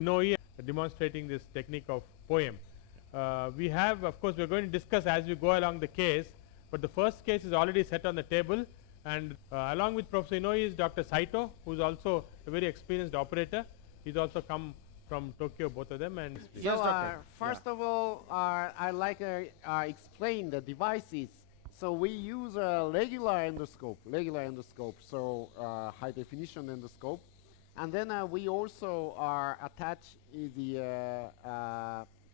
Noe demonstrating this technique of poem. We have, of course, we are going to discuss as we go along the case, but the first case is already set on the table, and along with Professor Inoue is Dr. Saito, who is also a very experienced operator. He's also come from Tokyo, both of them. And yes, doctor. First of all, I like explain the devices. So we use a regular endoscope, so high definition endoscope. And then we also attach the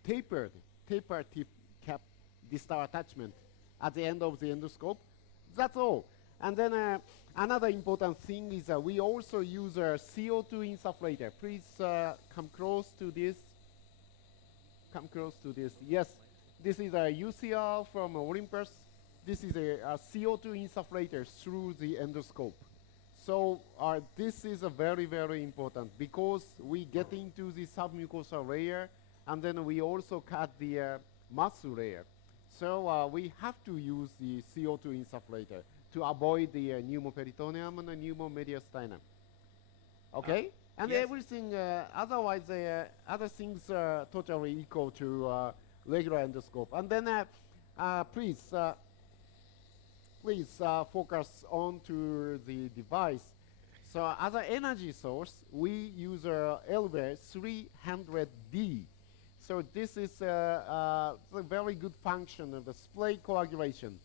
tapered tip cap distal attachment at the end of the endoscope. That's all. And then another important thing is we also use a CO2 insufflator. Please come close to this. Come close to this. Yes, this is a UCR from Olympus. This is a CO2 insufflator through the endoscope. So this is a very, very important because we get into the submucosal layer, and then we also cut the muscle layer. So we have to use the CO2 insufflator to avoid the pneumoperitoneum and the pneumomediastinum. Okay? And yes. everything, otherwise, other things are totally equal to regular endoscope. And then please focus on to the device. So as an energy source, we use LV 300D. So this is a very good function of the splay coagulation.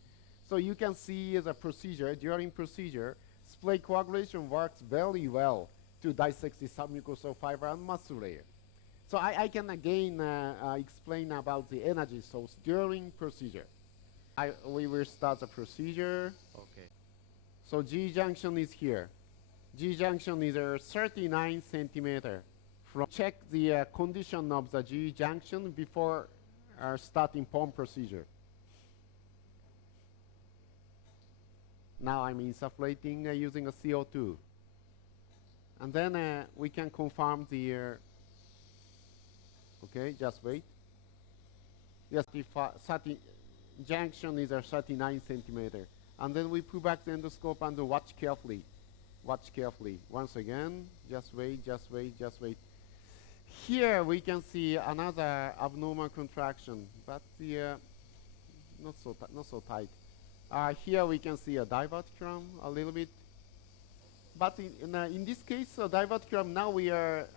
So you can see the procedure, during procedure, splay coagulation works very well to dissect the submucosal fiber and muscle layer. So I can again explain about the energy source during procedure. We will start the procedure. Okay. So G junction is here. G junction is 39 centimeter. Check the condition of the G junction before starting POM procedure. Now I'm insufflating using a CO2. And then we can confirm the, okay, just wait. Yes, 30 junction is 39 centimeter. And then we put back the endoscope and watch carefully. Watch carefully. Once again, just wait, just wait, just wait. Here we can see another abnormal contraction, but the not so tight. Here we can see a diverticulum a little bit. But in this case, diverticulum now we are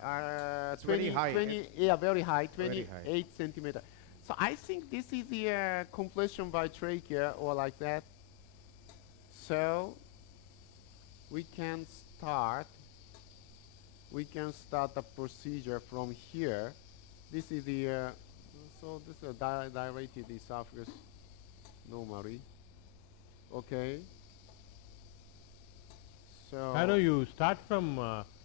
20, very high. 20, yeah, very high, 28 very high. centimeter. So I think this is the compression by trachea or like that. So we can start the procedure from here. This is the so this is a dilated esophagus normally. Okay. So I know you start from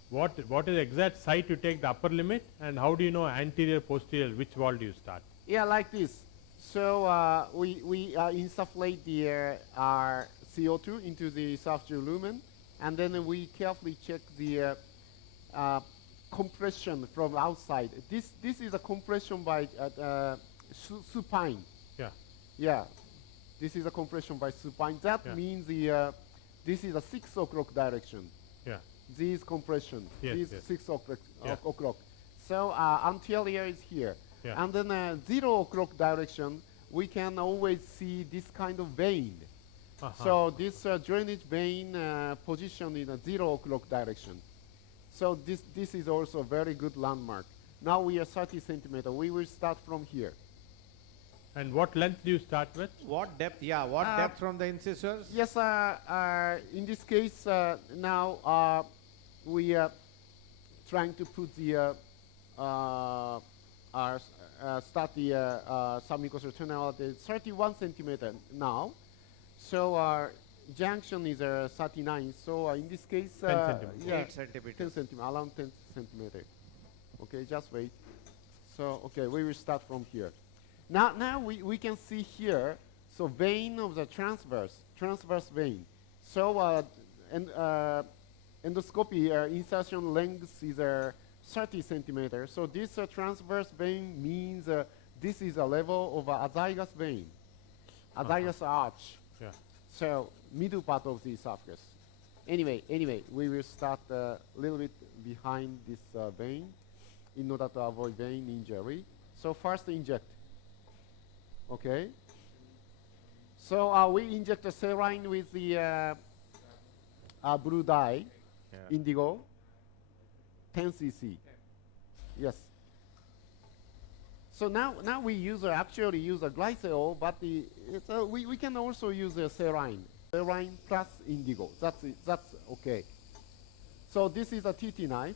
what is the exact site you take the upper limit, and how do you know anterior, posterior, which wall do you start? yeah, like this. So we insufflate the CO2 into the esophageal lumen, and then we carefully check the compression from outside. This is a compression by supine. Yeah. Yeah. This is a compression by supine. That means the this is a 6 o'clock direction. Yeah. This compression. Yes, this yes. 6 o'clock. Yeah. O'clock. So anterior is here. Yeah. And then 0 o'clock direction, we can always see this kind of vein. So this drainage vein positioned in a 0 o'clock direction. So this is also a very good landmark. Now we are 30 centimeter. We will start from here. And what length do you start with? What depth? Yeah, what depth from the incisors? Yes, in this case, now we are trying to put the start the submucosal tunnel at 31 centimeter now. So our junction is 39. So in this case, 10 centimeter. yeah, 8 centimeters. 10 centimeter, around 10 centimeter. Okay, just wait. So okay, we will start from here. Now we can see here, so vein of the transverse vein. So endoscopy insertion length is 30 centimeters. So this transverse vein means this is a level of azygous vein, azygous arch. Yeah. So middle part of the esophagus. Anyway, we will start a little bit behind this vein. in order to avoid vein injury. So first inject. Okay. So we inject the saline with the blue dye, Yeah. indigo, 10 cc. Yes. So now we actually use a glycerol, but we can also use a saline. Saline plus indigo. That's it. That's okay. So this is a TT knife,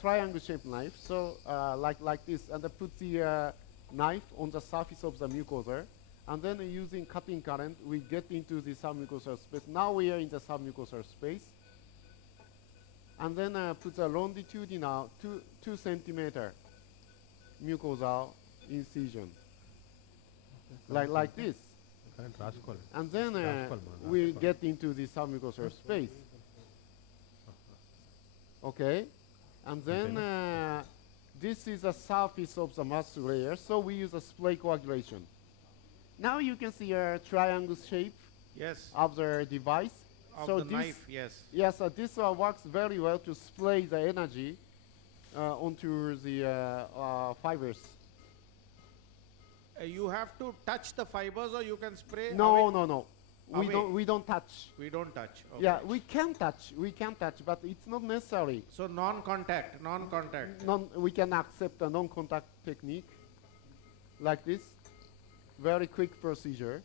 triangle shaped knife. So like this, and I put the knife on the surface of the mucosa, and then using cutting current, we get into the submucosal space. Now we are in the submucosal space, and then put a longitudinal 2 centimeter mucosal incision, like this, and then we get into the submucosal space. Okay, and then this is the surface of the muscle layer, so we use a splay coagulation. Now you can see a triangle shape Yes. of the device. Of so the this, knife, yes. yes, this works very well to splay the energy onto the fibers. You have to touch the fibers or you can spray No, away? no. We don't touch. We don't touch. Okay. Yeah, we can touch, but it's not necessary. So non-contact. We can accept a non-contact technique like this. Very quick procedure.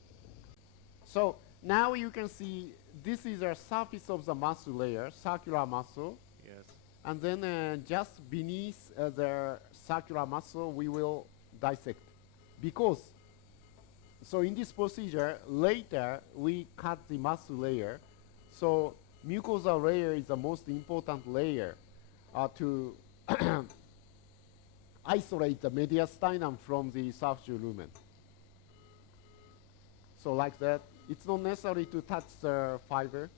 So now you can see this is a surface of the muscle layer, circular muscle, Yes. and then just beneath the circular muscle we will dissect. Because, so in this procedure, later we cut the muscle layer. So mucosal layer is the most important layer to isolate the mediastinum from the surface lumen. So like that, it's not necessary to touch the fiber.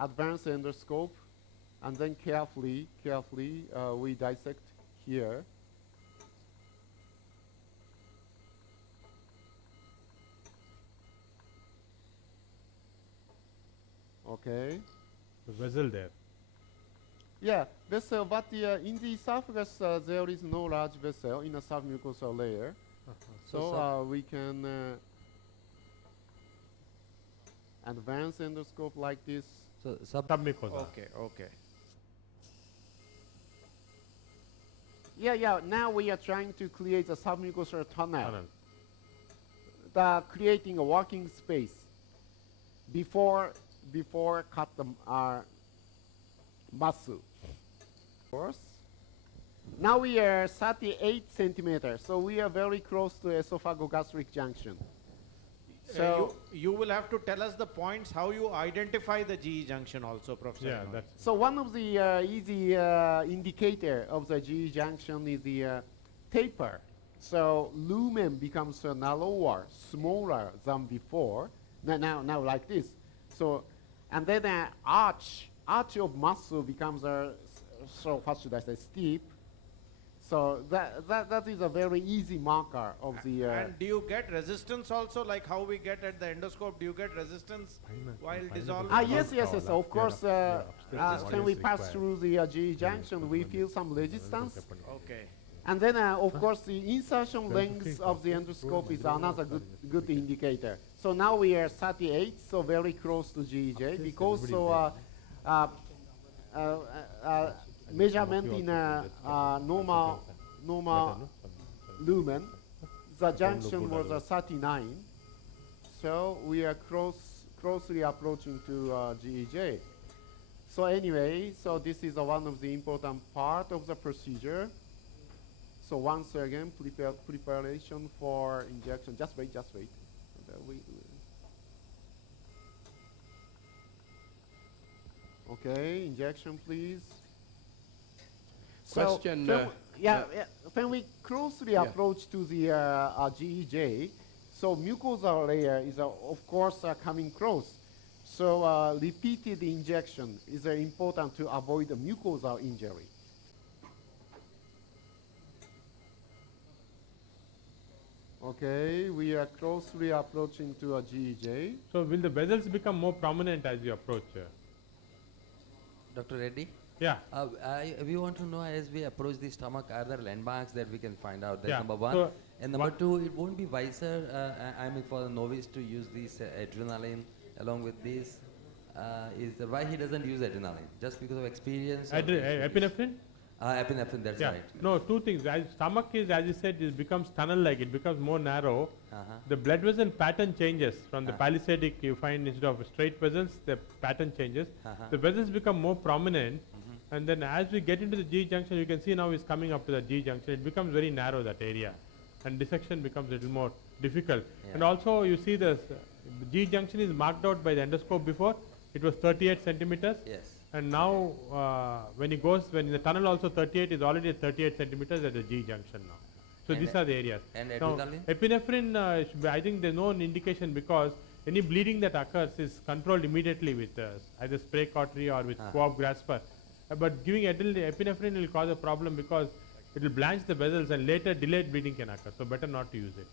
Advance endoscope, and then carefully we dissect here. Okay. The vessel there. Yeah, vessel, but in the esophagus there is no large vessel in the submucosal layer. So we can advance endoscope like this. So Submucosa. Okay. Yeah, now we are trying to create a submucosal tunnel. Tunnel. Creating a working space before cut the muscle. Of course. Now we are 38 centimeters, so we are very close to esophagogastric junction. So You will have to tell us the points, how you identify the GE junction also, Professor. Yeah, Inoue. that's So one of the easy indicator of the GE junction is the taper. So lumen becomes narrower, smaller than before. Now like this. So, and then arch of muscle becomes so what should I say, steep. So that is a very easy marker of the. And do you get resistance also, like how we get at the endoscope? Do you get resistance while dissolving? Yes. Of course, when we pass through the GE junction, we feel some resistance. Okay. And then, of course, the insertion length of the endoscope is another good indicator. So now we are 38, so very close to GEJ, because so measurement in normal lumen, the junction was 39, so we are closely approaching to GEJ. So anyway, so this is one of the important part of the procedure. So once again, preparation for injection. Just wait. And, okay, injection, please. Question, So when we closely approach to the GEJ, so mucosal layer is of course coming close. So repeated injection is important to avoid a mucosal injury. Okay, we are closely approaching to a GEJ. So will the vessels become more prominent as you approach? Dr. Reddy, Yeah. We want to know as we approach the stomach, are there landmarks that we can find out? That's Yeah. number one. So And number what- two, it won't be wiser, I mean, for a novice to use this adrenaline along with this. Is why he doesn't use adrenaline? Just because of experience? Or Epinephrine? epinephrine, that's Yeah. right. No, two things. Stomach is, as you said, it becomes tunnel-like. It becomes more narrow. Uh-huh. The blood vessel pattern changes from the Ah. palisadic. You find instead of straight vessels, the pattern changes. Uh-huh. The vessels become more prominent, and then as we get into the G junction, you can see now it's coming up to the G junction. It becomes very narrow, that area, and dissection becomes a little more difficult. Yeah. And also, you see the G junction is marked out by the endoscope before. It was 38 centimeters. Yes. And now, when in the tunnel also 38 is already at 38 centimeters at the G junction now. So And these are the areas. and Now, adrenaline? epinephrine, I think there's no indication because any bleeding that occurs is controlled immediately with either spray cautery or with co-op grasper. But giving epinephrine will cause a problem because it will blanch the vessels and later delayed bleeding can occur. So better not to use it.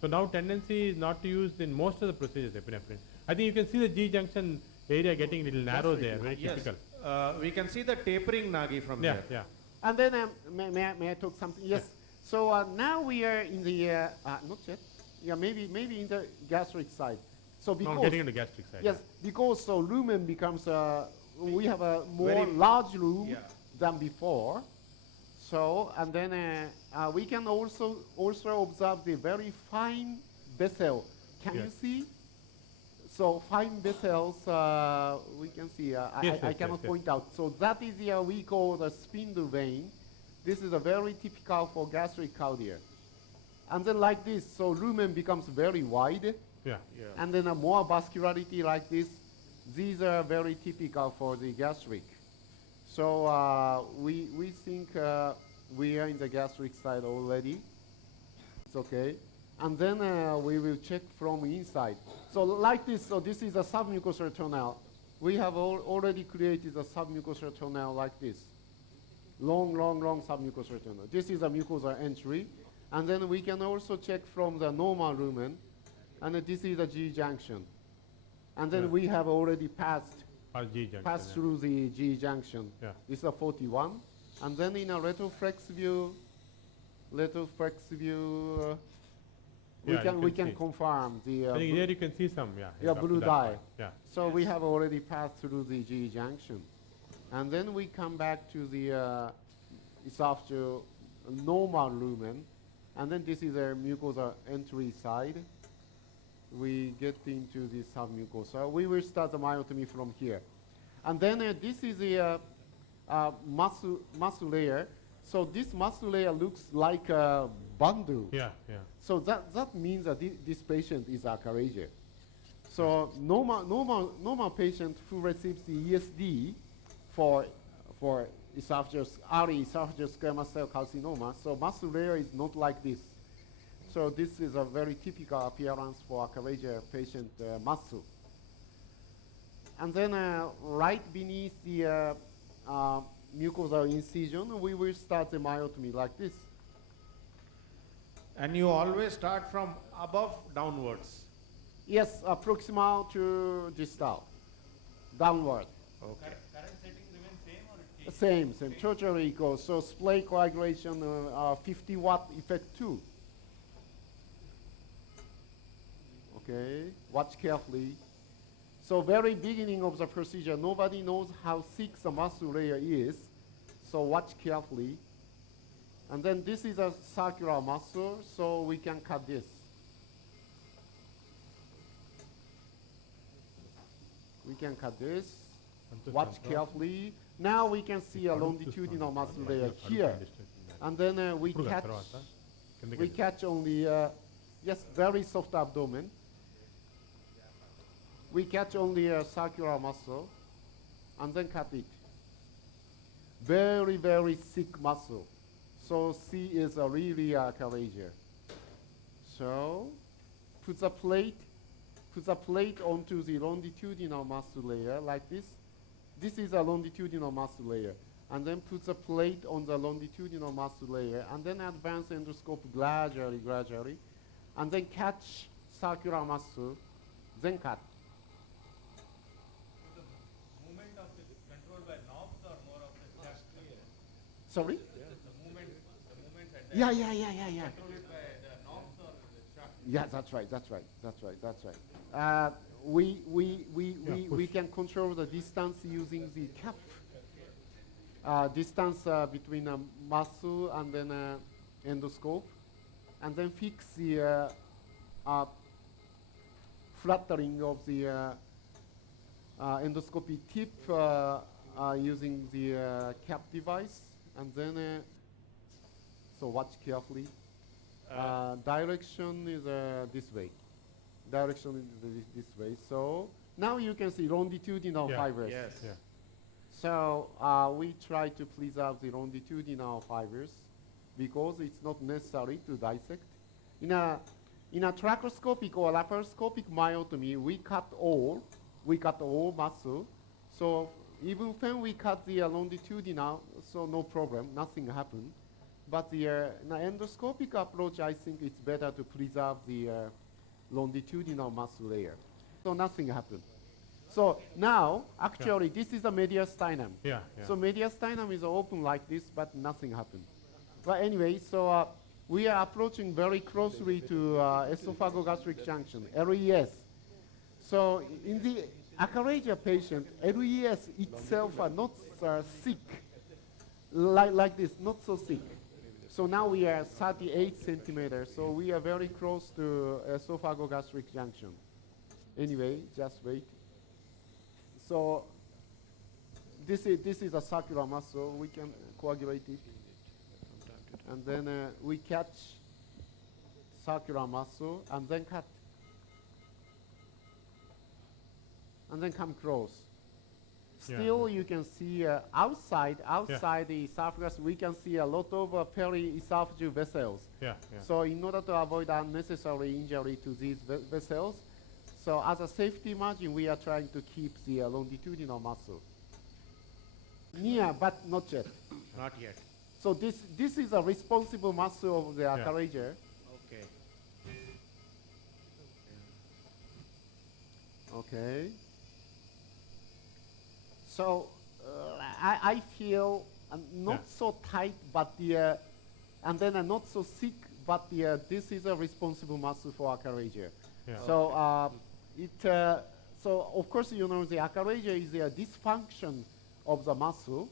So now tendency is not to use in most of the procedures epinephrine. I think you can see the G junction area getting a little narrow there, very Yes. typical. We can see the tapering, Nagi, from Yeah, here. yeah. And then may I talk something? Yes. So now we are in the not yet. Yeah, maybe in the gastric side. So Now because getting into gastric side. yes, because so lumen becomes we have a more Very- large room Yeah. than before. So and then we can also observe the very fine vessel. Can you Yes. see? So fine vessels, we can see. I yes, cannot yes. point out. So that is we call the spindle vein. This is a very typical for gastric cardia. And then like this, so lumen becomes very wide, Yeah. and then more vascularity like this. These are very typical for the gastric. So we think we are in the gastric side already. It's okay. And then we will check from inside. So like this, so this is a submucosal tunnel. We have already created a submucosal tunnel like this. Long submucosal tunnel. This is a mucosal entry. And then we can also check from the normal lumen. And this is the G junction. And then Yeah. we have already passed Or G junction. pass yeah. through the G junction. Yeah. This is a 41. And then in a retroflex view, we Yeah, can you we can can see. confirm the I think here you can see some, yeah. yeah, up to blue that dye. point. Yeah. So we have already passed through the G junction. And then we come back to the esophageal normal lumen. And then this is a mucosa entry side. We get into the submucosa. We will start the myotomy from here. And then this is the muscle layer. So this muscle layer looks like a bundle. Yeah. So that means that this patient is achalasia. So normal patient who receives the ESD for early esophageal squamous cell carcinoma, so muscle layer is not like this. So this is a very typical appearance for achalasia patient muscle. And then right beneath the mucosal incision, we will start the myotomy like this. And you always start from above downwards. Yes, proximal to distal, downward. Okay. Same, totally equal. So splay coagulation, 50 watt effect 2. Okay, watch carefully. So very beginning of the procedure, nobody knows how thick the muscle layer is. So watch carefully. And then this is a circular muscle, so we can cut this. We can cut this. Watch carefully. Now we can see a longitudinal muscle layer here. And then we catch only, yes, very soft abdomen. We catch only a circular muscle and then cut it. Very, very thick muscle. So C is a really achalasia. So put the plate onto the longitudinal muscle layer like this. This is a longitudinal muscle layer. And then put the plate on the longitudinal muscle layer and then advance endoscope gradually. And then catch circular muscle, then cut. The movement of the control by knobs or more Sorry? Yeah. Yeah, that's right. We can control the distance using the cap. Distance between a muscle and then endoscope, and then fix the flattering of the endoscopy tip using the cap device, and then so watch carefully. Direction is this way. This way. So now you can see longitudinal fibers. Yes. Yeah. So we try to preserve the longitudinal fibers because it's not necessary to dissect. In a trachoscopic or laparoscopic myotomy, we cut all muscle. So even when we cut the longitudinal, so no problem, nothing happened. But the in an endoscopic approach, I think it's better to preserve the longitudinal muscle layer. So nothing happened. So now, actually, this is the mediastinum. Yeah. So mediastinum is open like this, but nothing happened. But anyway, so we are approaching very closely to esophagogastric junction, LES. So in the achalasia patient, LES itself are not thick, like this, not so thick. So now we are 38 centimeters, so we are very close to esophagogastric junction. Anyway, just wait. So this is a circular muscle. We can coagulate it, and then we catch circular muscle and then cut, and then come close. Still, you can see outside the esophagus, we can see a lot of peri-esophageal vessels. Yeah. So in order to avoid unnecessary injury to these vessels, so as a safety margin, we are trying to keep the longitudinal muscle. Near, but not yet. Not yet. So this is a responsible muscle of the achalasia. Okay. Okay. So I feel not so tight, but and then not so thick, but this is a responsible muscle for achalasia. Yeah. So so of course the achalasia is a dysfunction of the muscle,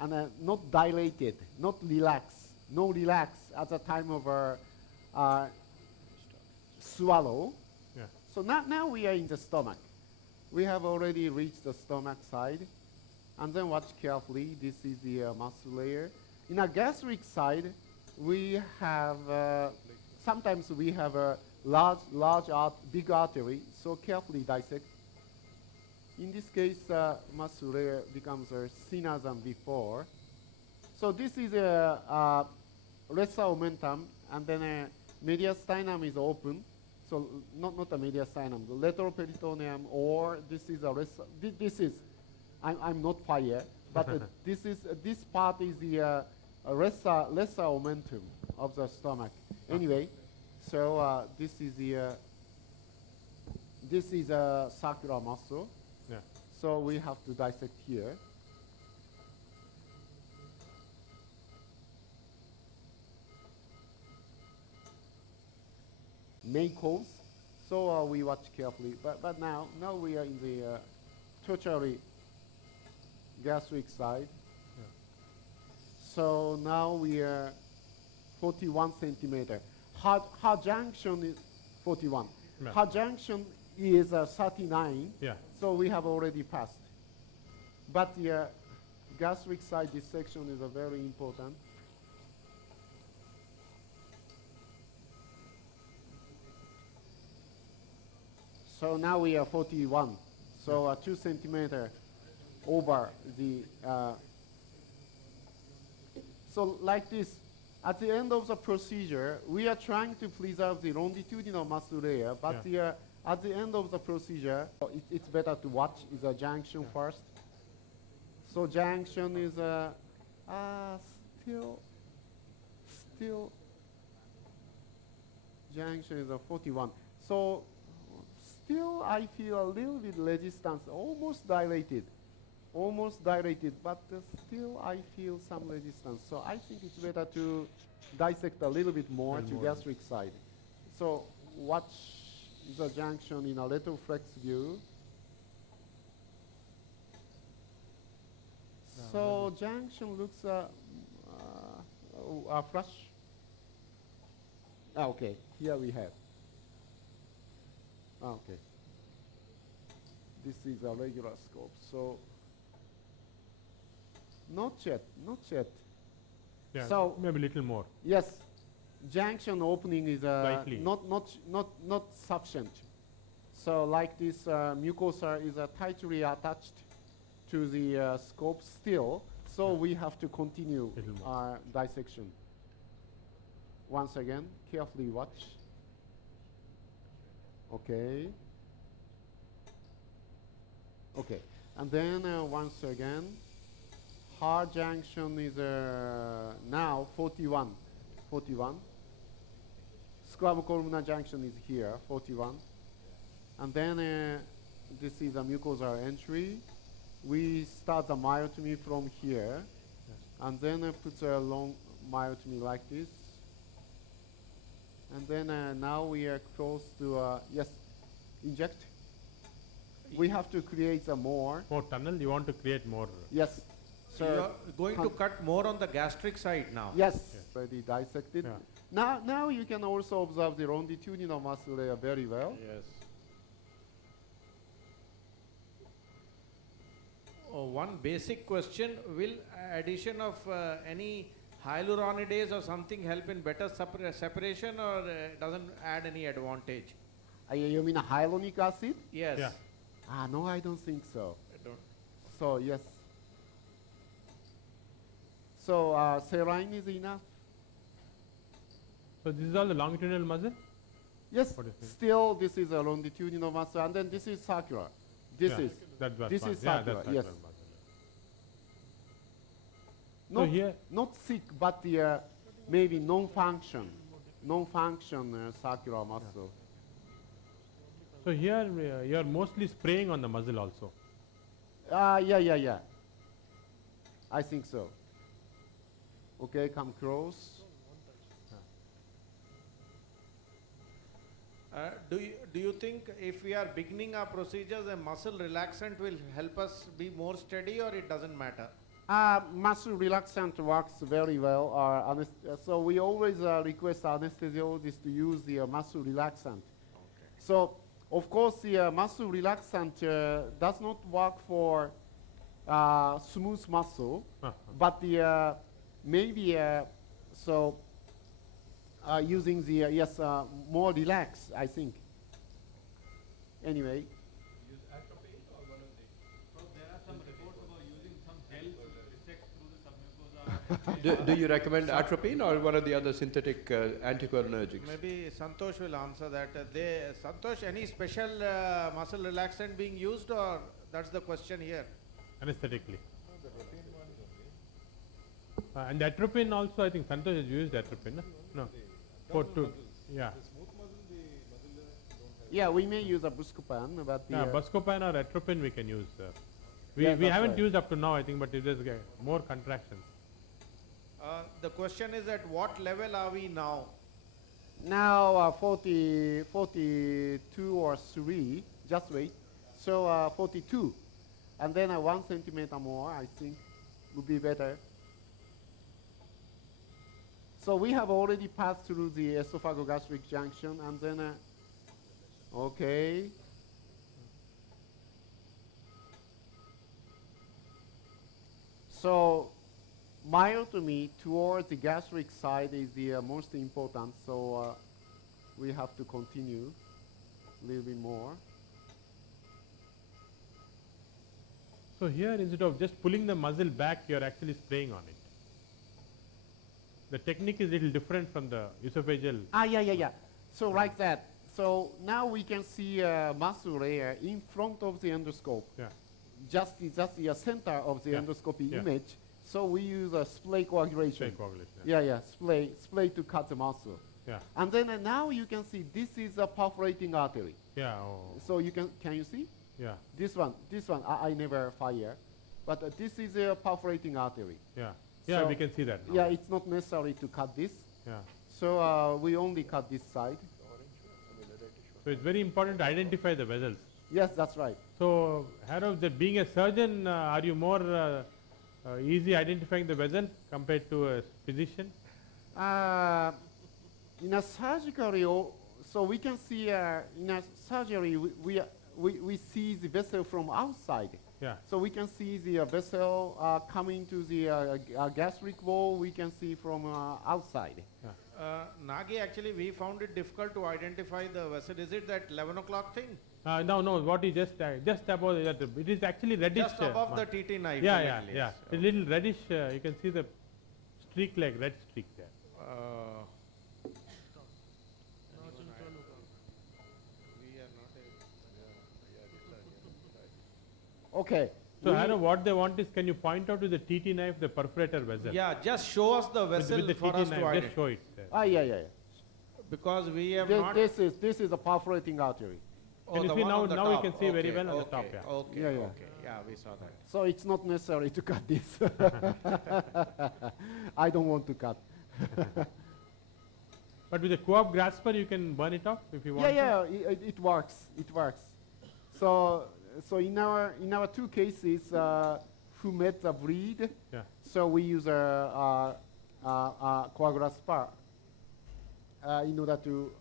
and not dilated, not relaxed, no relax at the time of swallow. Yeah. So now we are in the stomach. We have already reached the stomach side, and then watch carefully. This is the muscle layer. In a gastric side, we have sometimes we have a big artery. So carefully dissect. In this case, muscle layer becomes thinner than before. So this is a lesser omentum, and then mediastinum is open. So not a mediastinum, the lateral peritoneum, or this is a lesser. This is, I'm not fire, but this part is the lesser omentum of the stomach. Anyway, so this is a circular muscle. Yeah. So we have to dissect here. Main cause. So we watch carefully. But now we are in the tertiary gastric side. Yeah. So now we are 41 centimeter. Heart junction is 41. Yeah. Heart junction is 39. Yeah. So we have already passed. But the gastric side dissection is very important. So now we are 41. So 2 centimeter over the. So like this, at the end of the procedure, we are trying to preserve the longitudinal muscle layer, but at the end of the procedure, it's better to watch is a junction first. So junction is still junction is 41. So still I feel a little bit resistance, almost dilated. almost dilated, but still I feel some resistance. So I think it's better to dissect a little bit more to gastric side. So watch the junction in a retroflex view. So junction looks flush. Okay, here we have. Okay. This is a regular scope. So not yet, not yet. Yeah, So maybe a little more. yes, junction opening is Slightly. not sufficient. So like this mucosa is tightly attached to the scope still. So we have to continue Little more. our dissection. Once again, carefully watch. Okay. Okay, and then once again, hard junction is now 41. Squamocolumnar junction is here, 41. And then this is a mucosal entry. We start the myotomy from here, and then put a long myotomy like this. And then now we are close to, yes, inject. We have to create a more. More tunnel, you want to create more. Yes. So you're going to cut more on the gastric side now. Yes, already dissected. Yeah. Now you can also observe the longitudinal muscle layer very well. Yes. Oh, one basic question, will addition of any hyaluronidase or something help in better separation, or doesn't add any advantage? You mean a hyaluronic acid? Yes. Yeah. No, I don't think so. I don't. So yes. So saline is enough. So this is all the longitudinal muscle? Yes. What do you think? Still, this is a longitudinal muscle, and then this is circular. This Yeah, is. that was this fine. is Yeah, circular, that's yes. circular muscle. Not, here- not thick, but the maybe non-function circular muscle. So here you are mostly spraying on the muzzle also. Yeah. I think so. Okay, come close. Do you think if we are beginning our procedures, a muscle relaxant will help us be more steady, or it doesn't matter? Muscle relaxant works very well. So we always request anesthesiologists to use the muscle relaxant. Okay. So of course the muscle relaxant does not work for smooth muscle, but the maybe so using the more relaxed, I think. Anyway. Do you recommend atropine or one of the other synthetic anticholinergics? Maybe Santosh will answer that. Santosh, any special muscle relaxant being used, or that's the question here? Anesthetically. And atropine also, I think Santosh has used atropine. No? Yeah. Yeah, we may use a Buscopan, but the, Yeah, Buscopan or atropine we can use. Yeah, We that's haven't right. used up to now, I think, but it is more contractions. The question is, at what level are we now? now 42 or 3, just wait. So 42, and then 1 centimeter more, I think, would be better. So we have already passed through the esophagogastric junction, and then, okay. So myotomy towards the gastric side is the most important, so we have to continue a little bit more. So here, instead of just pulling the muzzle back, you are actually spraying on it. The technique is a little different from the esophageal. Yeah. So like that. So now we can see a muscle layer in front of the endoscope. Yeah. Just the center of the Yeah. endoscopy Yeah. image. So we use a splay coagulation. Spray coagulation. Yeah, splay to cut the muscle. Yeah. And then now you can see this is a perforating artery. Yeah. Oh. So you can you see? Yeah. This one, I never fire. But this is a perforating artery. Yeah. Yeah, So- we can see that now. Yeah, it's not necessary to cut this. Yeah. So we only cut this side. So it's very important to identify the vessels. Yes, that's right. So, Harav, that being a surgeon, are you more easy identifying the vessel compared to a physician? In a surgery, so we can see in a surgery we see the vessel from outside. Yeah. So we can see the vessel coming to the gastric wall. We can see from outside. Nagi, actually we found it difficult to identify the vessel. Is it that 11 o'clock thing? No, what is just above that, it is actually reddish. Just above the mark. TT knife. Yeah, a yeah, little, yeah. yes. A little reddish, you can see the streak like red streak there. Okay. So, Harav, what they want is, can you point out with the TT knife the perforator vessel? Yeah, just show us the vessel with the for TT us to knife, just identify. show it there. Yeah. Because we have not. This is a perforating artery. Can you the see one now- on the now we top. can see very Okay, well on the top, okay, yeah. Okay, Yeah, yeah. okay. Yeah, we saw that. So it's not necessary to cut this. I don't want to cut. But with the co-op grasper, you can burn it off if you want to. Yeah, it works. It works. So in our two cases, who met the bleed, Yeah. so we use a coagrasper in order to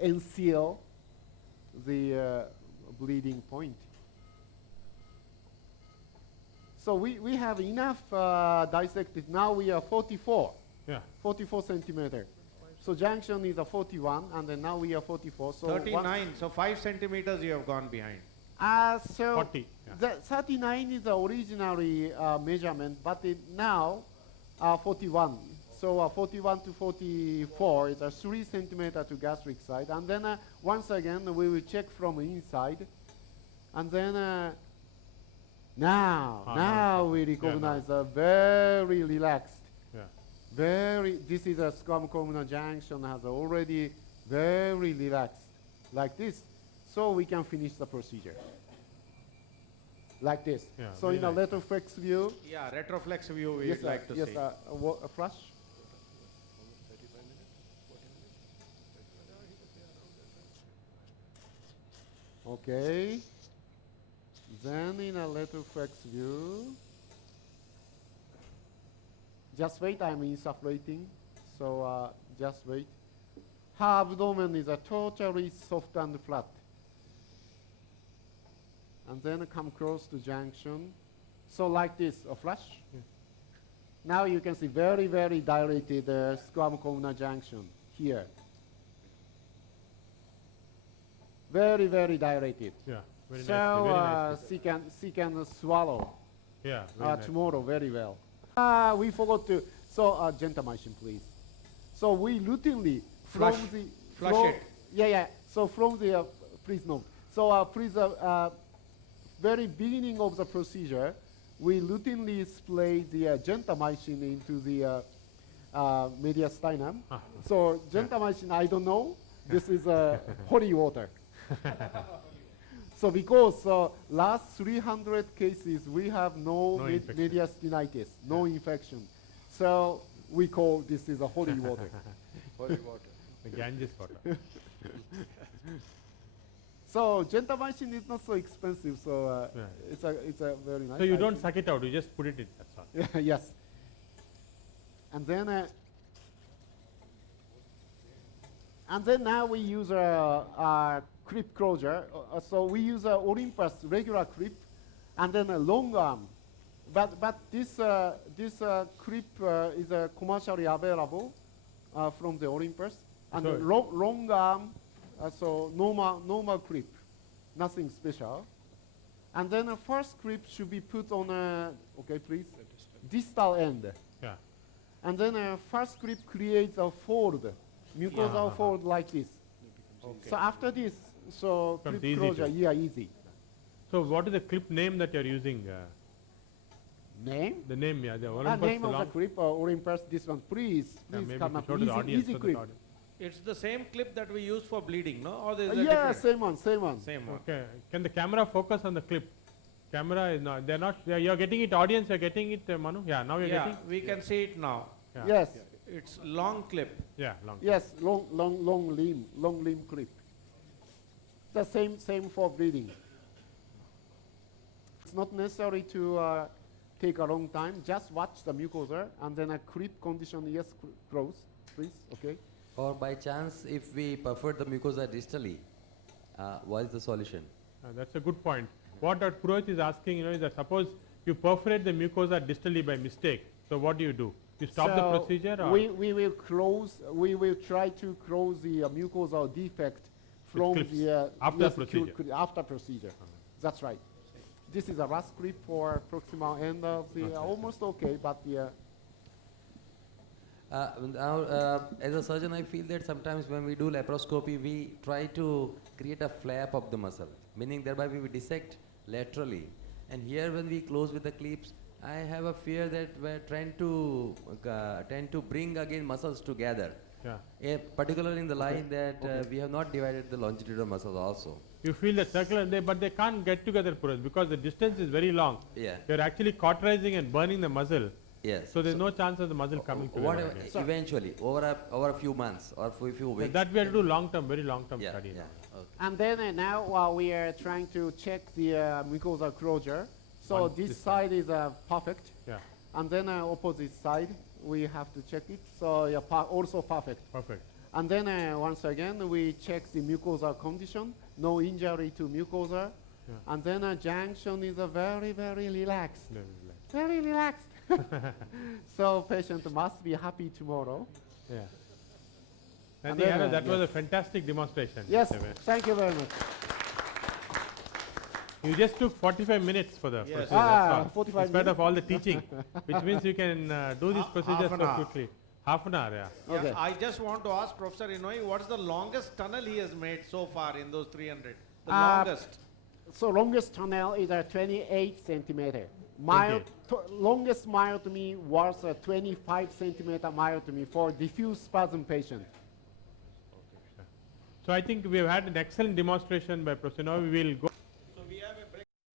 unseal the bleeding point. So we have enough dissected. Now we are 44. Yeah. 44 centimeter. So junction is a 41, and then now we are 44. So 39, so 5 centimeters you have gone behind. So 40, yeah. the 39 is the originally measurement, but now 41. So 41 to 44 is a 3 centimeter to gastric side, and then once again we will check from inside, and then now we recognize a very relaxed. Yeah. This is a squam columnar junction has already very relaxed, like this. So we can finish the procedure. Like this. Yeah, So very in a nice. retroflex view, Yeah, retroflex view we yes, would like to yes, see. a flush. Okay. Then in a retroflex view, just wait, I'm insufflating. So just wait. Her abdomen is totally soft and flat. And then come close to junction. So like this, a flush. Yeah. Now you can see very, very dilated squam columnar junction here. Very, very dilated. Yeah. Very So nicely, very nicely. she can swallow Yeah. Very nice. tomorrow very well. We forgot to, so gentamicin please. So we routinely Flush. from the Flush from- it. Yeah. So from the please note. So please very beginning of the procedure, we routinely spray the gentamicin into the mediastinum. So gentamicin, I don't know. This is holy water. So because last 300 cases, we have no, No infection. mediastinitis, no infection. So we call this is a holy water. Holy water. The Ganges water. So gentamicin is not so expensive, so Yeah. it's a very nice. So you don't item. suck it out, you just put it in, that's all. Yeah, yes. And then now we use a clip closure. So we use a Olympus regular clip, and then a long arm. But this clip is commercially available from the Olympus, and So- the long arm. So normal clip, nothing special. And then the first clip should be put on okay, please, distal end. Yeah. And then first clip creates a fold, mucosal fold like this. Okay. So after this, so Becomes clip easy closure, to- yeah, easy. So what is the clip name that you're using? Name? The name, yeah, the Olympus. Name of the clip, Olympus, this one, please maybe come to up, show to the audience, easy so that clip. audience- It's the same clip that we use for bleeding, no? Or there is a Yeah, different? same one, same one. Same one. Okay, can the camera focus on the clip? Camera is not, they're not, you're getting it, audience, you're getting it, Manu? Yeah, now you're Yeah, getting? we can see it now. Yeah. Yes, It's long clip. Yeah, long. yes, long limb clip. The same for breathing. It's not necessary to take a long time. Just watch the mucosa and then a clip condition. Yes, close, please. Okay. Or by chance, if we perforate the mucosa distally, what is the solution? That's a good point. What Dr. Purohit is asking, is that suppose you perforate the mucosa distally by mistake. So what do? You stop the procedure, or we will close. We will try to close the mucosal defect from clips the after yes, procedure. After procedure. That's right. This is a last clip for proximal end of the almost okay, but the Now, as a surgeon, I feel that sometimes when we do laparoscopy, we try to create a flap of the muscle, meaning thereby we dissect laterally. And here, when we close with the clips, I have a fear that we're trying to tend to bring again muscles together. yeah. Particularly in the line that we have not divided the longitudinal muscles also. You feel the circular, but they can't get together, Purohit, because the distance is very long. Yeah. You're actually cauterizing and burning the muscle. Yes. So there's no chance of the muscle coming together. Whatever, again. eventually, over a few months or for a few So weeks. that we have to do long term, very long term Yeah, study. yeah. Okay. and then now we are trying to check the mucosal closure. So On this this side is perfect, Yeah, and then opposite side we have to check it. So yeah, also perfect. perfect. And then once again we check the mucosal condition, no injury to mucosa, Yeah. and then junction is very relaxed, There is like- very relaxed. So patient must be happy tomorrow. Yeah. I And think then, that was yeah. a fantastic demonstration. Yes, Mr. West. thank you very much. You just took 45 minutes for the Yes. procedure. Ah, that's all. 45 In spite of all the teaching, which means you can do this Half procedure an so hour. quickly. Half an hour, yeah. Yeah, Okay. I just want to ask Professor Inouye, what's the longest tunnel he has made so far in those 300? The longest. So longest tunnel is 28 centimeter. Mild, longest myotomy was 25 centimeter myotomy for diffuse spasm patient. So I think we have had an excellent demonstration by Professor Inouye. We will go